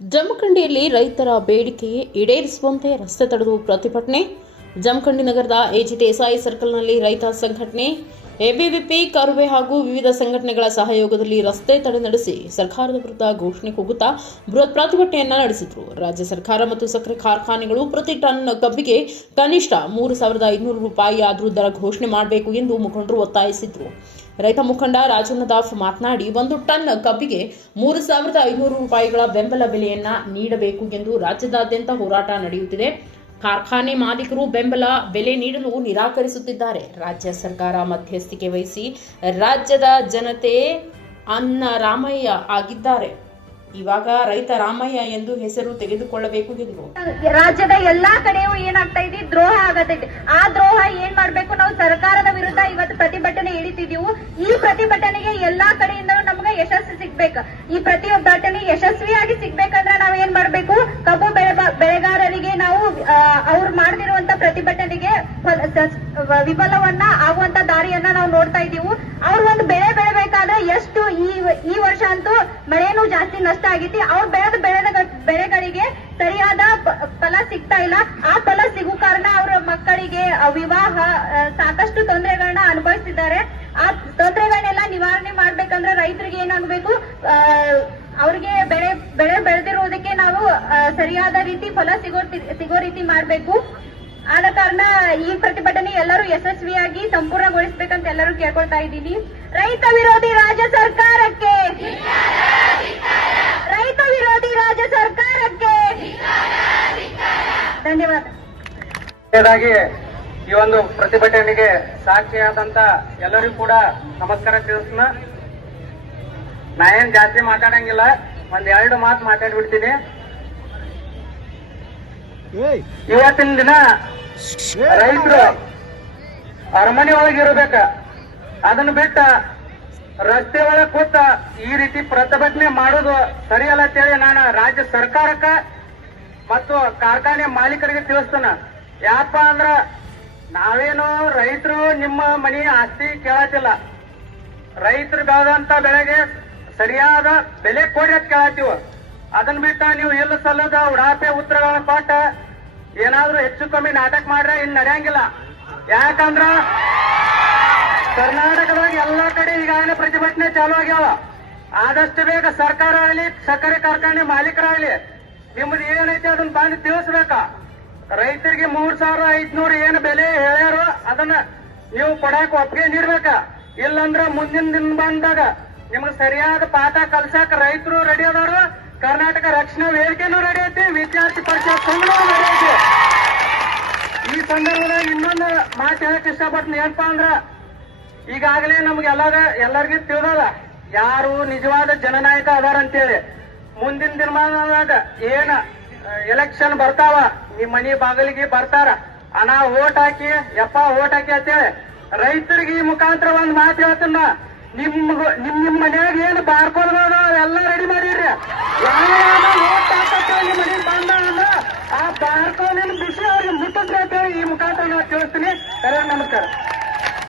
ಜಮಖಂಡಿಯಲ್ಲಿ ರೈತರ ಬೇಡಿಕೆ ಈಡೇರಿಸುವಂತೆ ರಸ್ತೆ ತಡೆದು ಪ್ರತಿಭಟನೆ. ಜಮಖಂಡಿ ನಗರದ ಎಜಿಟಿಎಸ್ಐ ಸರ್ಕಲ್ನಲ್ಲಿ ರೈತ ಸಂಘಟನೆ, ಎಬಿವಿಪಿ, ಕರುವೆ ಹಾಗೂ ವಿವಿಧ ಸಂಘಟನೆಗಳ ಸಹಯೋಗದಲ್ಲಿ ರಸ್ತೆ ತಡೆ ನಡೆಸಿ ಸರ್ಕಾರದ ವಿರುದ್ಧ ಘೋಷಣೆ ಕೂಗುತ್ತಾ ಬೃಹತ್ ಪ್ರತಿಭಟನೆಯನ್ನ ನಡೆಸಿದ್ರು. ರಾಜ್ಯ ಸರ್ಕಾರ ಮತ್ತು ಸಕ್ಕರೆ ಕಾರ್ಖಾನೆಗಳು ಪ್ರತಿ ಟನ್ ಕಬ್ಬಿಗೆ ಕನಿಷ್ಠ ಮೂರು ಸಾವಿರದ ಐದುನೂರು ರೂಪಾಯಿ ಆದರೂ ದರ ಘೋಷಣೆ ಮಾಡಬೇಕು ಎಂದು ಮುಖಂಡರು ಒತ್ತಾಯಿಸಿದ್ರು. ರೈತ ಮುಖಂಡ ರಾಜನದಾಫ್ ಮಾತನಾಡಿ, ಒಂದು ಟನ್ ಕಬ್ಬಿಗೆ ಮೂರು ಸಾವಿರದ ಐನೂರು ರೂಪಾಯಿಗಳ ಬೆಂಬಲ ಬೆಲೆಯನ್ನ ನೀಡಬೇಕು ಎಂದು ರಾಜ್ಯದಾದ್ಯಂತ ಹೋರಾಟ ನಡೆಯುತ್ತಿದೆ. ಕಾರ್ಖಾನೆ ಮಾಲೀಕರು ಬೆಂಬಲ ಬೆಲೆ ನೀಡಲು ನಿರಾಕರಿಸುತ್ತಿದ್ದಾರೆ. ರಾಜ್ಯ ಸರ್ಕಾರ ಮಧ್ಯಸ್ಥಿಕೆ ವಹಿಸಿ ರಾಜ್ಯದ ಜನತೆ ಅನ್ನ ರಾಮಯ್ಯ ಆಗಿದ್ದಾರೆ. ಇವಾಗ ರೈತ ರಾಮಯ್ಯ ಎಂದು ಹೆಸರು ತೆಗೆದುಕೊಳ್ಳಬೇಕು ಎಂದರು. ರಾಜ್ಯದ ಎಲ್ಲಾ ಕಡೆಯೂ ಏನಾಗ್ತಾ ಇದೆ? ದ್ರೋಹ ಆಗತೈತೆ. ಆ ದ್ರೋಹ ಏನ್ ಮಾಡ್ಬೇಕು? ನಾವು ಸರ್ಕಾರದ ವಿರುದ್ಧ ಇವತ್ತು ಪ್ರತಿಭಟನೆ ಹಿಡಿತಿದೀವು ಈ ಪ್ರತಿಭಟನೆಗೆ ಎಲ್ಲಾ ಕಡೆಯಿಂದ ನಮ್ಗೆ ಯಶಸ್ಸು ಸಿಗ್ಬೇಕು. ಈ ಪ್ರತಿಭಟನೆ ಯಶಸ್ವಿಯಾಗಿ ಸಿಗ್ಬೇಕಂದ್ರೆ ನಾವ್ ಏನ್ ಮಾಡ್ಬೇಕು? ಕಬ್ಬು ಬೆಳೆ ಬೆಳೆಗಾರರಿಗೆ ನಾವು ಅವ್ರು ಮಾಡದಿರುವಂತ ಪ್ರತಿಭಟನೆಗೆ ಫಲ- ವಿಫಲವನ್ನ ಆಗುವಂತ ದಾರಿಯನ್ನ ನಾವು ನೋಡ್ತಾ ಇದೀವಿ ಅವ್ರು ಒಂದು ಬೆಳೆ ಬೆಳಿಬೇಕಾದ್ರೆ ಎಷ್ಟು ಈ ಈ ವರ್ಷ ಅಂತೂ ಮಳೆನೂ ಜಾಸ್ತಿ ನಷ್ಟ ಆಗೈತಿ. ಅವ್ರು ಬೆಳೆದ ಬೆಳೆದ ಬೆಳೆಗಳಿಗೆ ಸರಿಯಾದ ಫಲ ಸಿಗ್ತಾ ಇಲ್ಲ. ಆ ಫಲ ಸಿಗೋ ಕಾರಣ ಅವರ ಮಕ್ಕಳಿಗೆ ವಿವಾಹ ಸಾಕಷ್ಟು ತೊಂದರೆಗಳನ್ನ ಅನುಭವಿಸಿದ್ದಾರೆ ಆ ತೊಂದರೆಗಳನ್ನೆಲ್ಲ ನಿವಾರಣೆ ಮಾಡ್ಬೇಕಂದ್ರೆ ರೈತರಿಗೆ ಏನಾಗಬೇಕು? ಅವ್ರಿಗೆ ಬೆಳೆ ಬೆಳೆ ಬೆಳೆದಿರುವುದಕ್ಕೆ ನಾವು ಸರಿಯಾದ ರೀತಿ ಫಲ ಸಿಗೋ ಸಿಗೋ ರೀತಿ ಮಾಡ್ಬೇಕು. ಆದ ಕಾರಣ ಈ ಪ್ರತಿಭಟನೆ ಎಲ್ಲರೂ ಯಶಸ್ವಿಯಾಗಿ ಸಂಪೂರ್ಣಗೊಳಿಸಬೇಕಂತ ಎಲ್ಲರೂ ಕೇಳ್ಕೊಳ್ತಾ ಇದ್ದೀನಿ. ರೈತ ವಿರೋಧಿ ರಾಜ್ಯ ಸರ್ಕಾರಕ್ಕೆ ರೈತ ವಿರೋಧಿ ರಾಜ್ಯ ಸರ್ಕಾರಕ್ಕೆ ಧನ್ಯವಾದ ಕೊನೆಯದಾಗಿ ಈ ಒಂದು ಪ್ರತಿಭಟನೆಗೆ ಸಾಕ್ಷಿಯಾದಂತ ಎಲ್ಲರಿಗೂ ಕೂಡ ನಮಸ್ಕಾರ ತಿಳಿಸ್ನ. ನಾ ಏನ್ ಜಾಸ್ತಿ ಮಾತಾಡಂಗಿಲ್ಲ ಒಂದ್ ಎರಡು ಮಾತು ಮಾತಾಡ್ಬಿಡ್ತೀನಿ. ಇವತ್ತಿನ ದಿನ ರೈತರು ಅರಮನೆ ಒಳಗಿರ್ಬೇಕ ಅದನ್ನ ಬಿಟ್ಟ ರಸ್ತೆ ಒಳಗೆ ಕೂತ ಈ ರೀತಿ ಪ್ರತಿಭಟನೆ ಮಾಡೋದು ಸರಿಯಲ್ಲ ಅಂತೇಳಿ ನಾನು ರಾಜ್ಯ ಸರ್ಕಾರಕ್ಕ ಮತ್ತು ಕಾರ್ಖಾನೆ ಮಾಲೀಕರಿಗೆ ತಿಳಿಸ್ತಾನ. ಯಾಕಪ್ಪ ಅಂದ್ರ ನಾವೇನು ರೈತರು ನಿಮ್ಮ ಮನೆ ಆಸ್ತಿ ಕೇಳತ್ತಿಲ್ಲ. ರೈತರು ಬೆಳೆದಂತ ಬೆಳೆಗೆ ಸರಿಯಾದ ಬೆಲೆ ಕೊಡಿ ಅಂತ ಕೇಳತ್ತೀವ. ಅದನ್ನ ಬಿಟ್ಟ ನೀವು ಎಲ್ಲ ಸಲ್ಲದ ಉಡಾಪೆ ಉತ್ತರಗಳನ್ನ ಕೊಟ್ಟ ಏನಾದ್ರೂ ಹೆಚ್ಚು ಕಮ್ಮಿ ನಾಟಕ ಮಾಡ್ರೆ ಇನ್ ನಡೆಯಂಗಿಲ್ಲ. ಯಾಕಂದ್ರ ಕರ್ನಾಟಕದಾಗ ಎಲ್ಲಾ ಕಡೆ ಈಗಾಗಲೇ ಪ್ರತಿಭಟನೆ ಚಾಲು ಆಗ್ಯಾವ. ಆದಷ್ಟು ಬೇಗ ಸರ್ಕಾರ ಆಗಲಿ, ಸಕ್ಕರೆ ಕಾರ್ಖಾನೆ ಮಾಲೀಕರಾಗಲಿ, ನಿಮ್ದು ಏನೈತೆ ಅದನ್ನ ಬಂದು ತಿಳಿಸ್ಬೇಕ. ರೈತರಿಗೆ ಮೂರ್ ಸಾವಿರ ಐದ್ನೂರು ಏನು ಬೆಲೆ ಹೇಳ್ಯಾರೋ ಅದನ್ನ ನೀವು ಕೊಡಾಕ ಒಪ್ಪಿಗೆ ನೀಡ್ಬೇಕ. ಇಲ್ಲಂದ್ರ ಮುಂದಿನ ದಿನ ಬಂದಾಗ ನಿಮ್ಗೆ ಸರಿಯಾದ ಪಾಠ ಕಲ್ಸಾಕ ರೈತರು ರೆಡಿ ಅದಾರು. ಕರ್ನಾಟಕ ರಕ್ಷಣಾ ವೇದಿಕೆನೂ ರೆಡಿ ಐತಿ. ವಿದ್ಯಾರ್ಥಿ ಪರಿಷತ್ ಸಂಘನೂ ರೆಡಿ ಐತಿ. ಈ ಸಂದರ್ಭದಾಗ ಇನ್ನೊಂದು ಮಾತು ಹೇಳಕ್ ಇಷ್ಟಪಡ್ತೀನಿ. ಏನಪ್ಪಾ ಅಂದ್ರ ಈಗಾಗಲೇ ನಮ್ಗೆ ಎಲ್ಲಾರ ಎಲ್ಲರಿಗೂ ತಿಳಿದದ. ಯಾರು ನಿಜವಾದ ಜನನಾಯಕ ಅದಾರಂತೇಳಿ. ಮುಂದಿನ ದಿನಮಾನದಾಗ ಏನ ಎಲೆಕ್ಷನ್ ಬರ್ತಾವ. ನಿಮ್ ಮನಿ ಬಾಗಿಲಿಗೆ ಬರ್ತಾರ. ಅನಾ ಓಟ್ ಹಾಕಿ ಎಪ್ಪ ಓಟ್ ಹಾಕಿ ಅಂತೇಳಿ. ರೈತರಿಗೆ ಈ ಮುಖಾಂತರ ಒಂದ್ ಮಾತು ಹೇಳ್ತೀನ ನಿಮ್ ನಿಮ್ ನಿಮ್ ಮನ್ಯಾಗ ಏನ್ ಬಾರ್ಕೊಳ್ಬೋದು ಎಲ್ಲ ರೆಡಿ ಮಾಡಿರಿ ಯಾವ ಓಟ್ ಹಾಕತ್ತೆ ನಿಮ್ ಮನೆಗೆ ಬಂದ ಅಂದ್ರ ಆ ಬಾರ್ಕೋಲಿನ ಬಿಸಿ ಅವ್ರಿಗೆ ಮುಟ್ಟಿಸ್ರಿ ಅಂತೇಳಿ ಈ ಮುಖಾಂತರ ನಾವು ತಿಳಿಸ್ತೀನಿ. ನಮಸ್ಕಾರ.